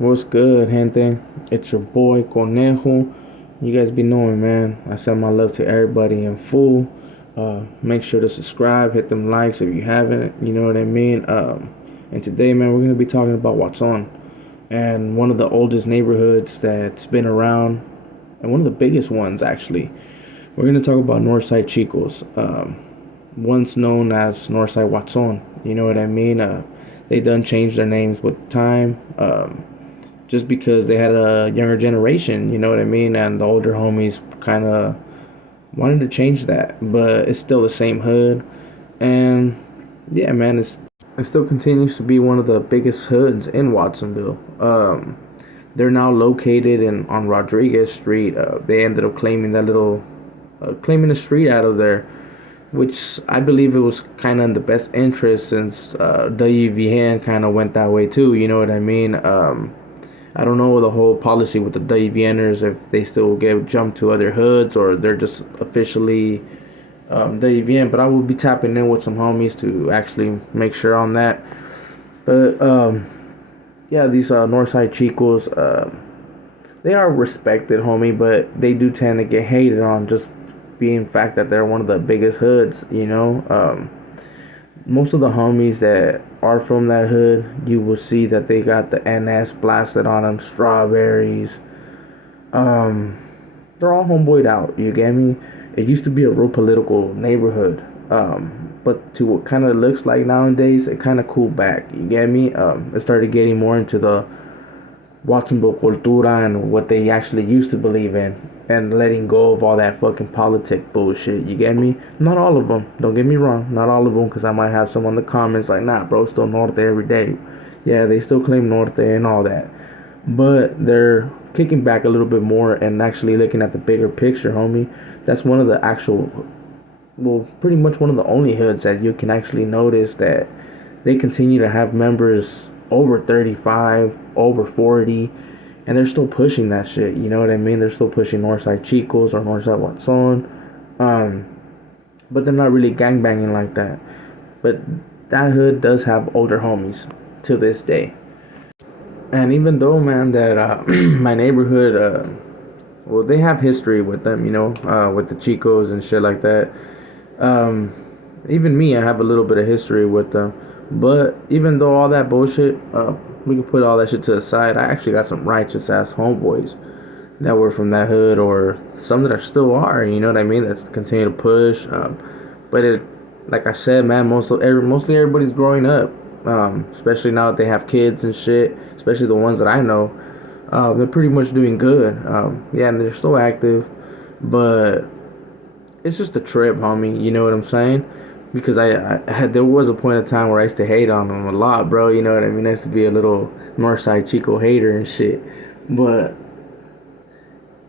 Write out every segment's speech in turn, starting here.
What's good, gente? It's your boy Conejo. You guys be knowing, man. I send my love to everybody in full. Make sure to subscribe, hit them likes if you haven't. You know what I mean. And today, man, we're gonna be talking about what's on, and one of the oldest neighborhoods that's been around, and one of the biggest ones actually. We're gonna talk about Northside Chicos, once known as Northside Watson. You know what I mean. They done changed their names with time. Just because they had a younger generation, you know what I mean? And the older homies kind of wanted to change that, but it's still the same hood. And yeah, man, it still continues to be one of the biggest hoods in Watsonville. They're now located in on Rodriguez Street. They ended up claiming claiming the street out of there, which I believe it was kind of in the best interest since WVN kind of went that way too. You know what I mean? I don't know the whole policy with the WVNers, if they still get jumped to other hoods or they're just officially WVN, but I will be tapping in with some homies to actually make sure on that. But yeah, these Northside Chicos, they are respected, homie, but they do tend to get hated on just being fact that they're one of the biggest hoods, you know. Most of the homies that are from that hood, you will see that they got the NS blasted on them, strawberries. They're all homeboyed out, you get me? It used to be a real political neighborhood, but to what kind of looks like nowadays, it kind of cooled back, you get me? It started getting more into the Watsonville cultura and what they actually used to believe in, and letting go of all that fucking politic bullshit, you get me? Not all of them, don't get me wrong, not all of them, because I might have some in the comments like, nah bro, still Norte every day. Yeah, they still claim Norte and all that, but they're kicking back a little bit more and actually looking at the bigger picture, homie. That's one of the actual, well, pretty much one of the only hoods that you can actually notice that they continue to have members over 35, over 40, and they're still pushing that shit, you know what I mean? They're still pushing Northside Chicos or Northside Watson, but they're not really gangbanging like that. But that hood does have older homies to this day. And even though, man, that my neighborhood, well, they have history with them, you know, with the Chicos and shit like that. Even me, I have a little bit of history with them. But even though all that bullshit, we can put all that shit to the side. I actually got some righteous ass homeboys that were from that hood, or some that are still are. You know what I mean? That's continue to push. But it, like I said, man, mostly everybody's growing up. Especially now that they have kids and shit. Especially the ones that I know, they're pretty much doing good. Yeah, and they're still active, but it's just a trip, homie. You know what I'm saying? Because there was a point in time where I used to hate on them a lot, bro. You know what I mean? I used to be a little Northside Chico hater and shit. But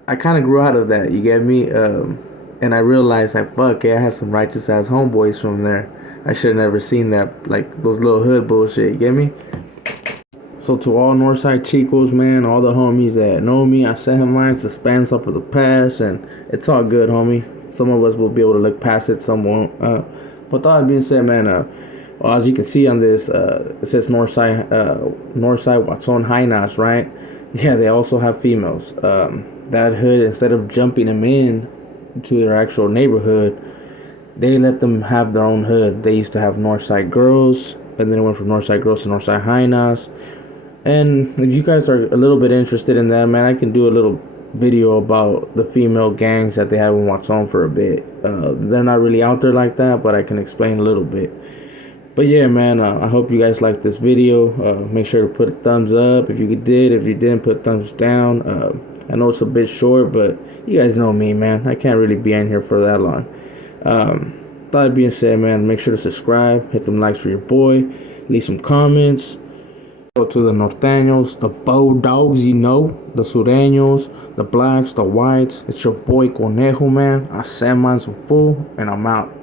I kind of grew out of that, you get me? And I realized, like, fuck, yeah, I had some righteous ass homeboys from there. I should have never seen that, like, those little hood bullshit, you get me? So to all Northside Chicos, man, all the homies that know me, I sent him lines to span stuff for the past, and it's all good, homie. Some of us will be able to look past it, some won't. But that being said, man, well, as you can see on this, it says Northside Watson High-Notch, right? Yeah, they also have females. That hood, instead of jumping them in to their actual neighborhood, they let them have their own hood. They used to have Northside Girls, and then it went from Northside Girls to Northside High-Notch. And if you guys are a little bit interested in that, man, I can do a little video about the female gangs that they have in Watson for a bit. They're not really out there like that, but I can explain a little bit. But yeah, man, I hope you guys liked this video. Make sure to put a thumbs up if you did. If you didn't, put thumbs down. I know it's a bit short, but you guys know me, man. I can't really be in here for that long. That being said, man, make sure to subscribe, hit them likes for your boy, leave some comments. Go to the norteños, the bulldogs, you know, the sureños, the blacks, the whites. It's your boy Conejo, man. I send mine some fool, and I'm out.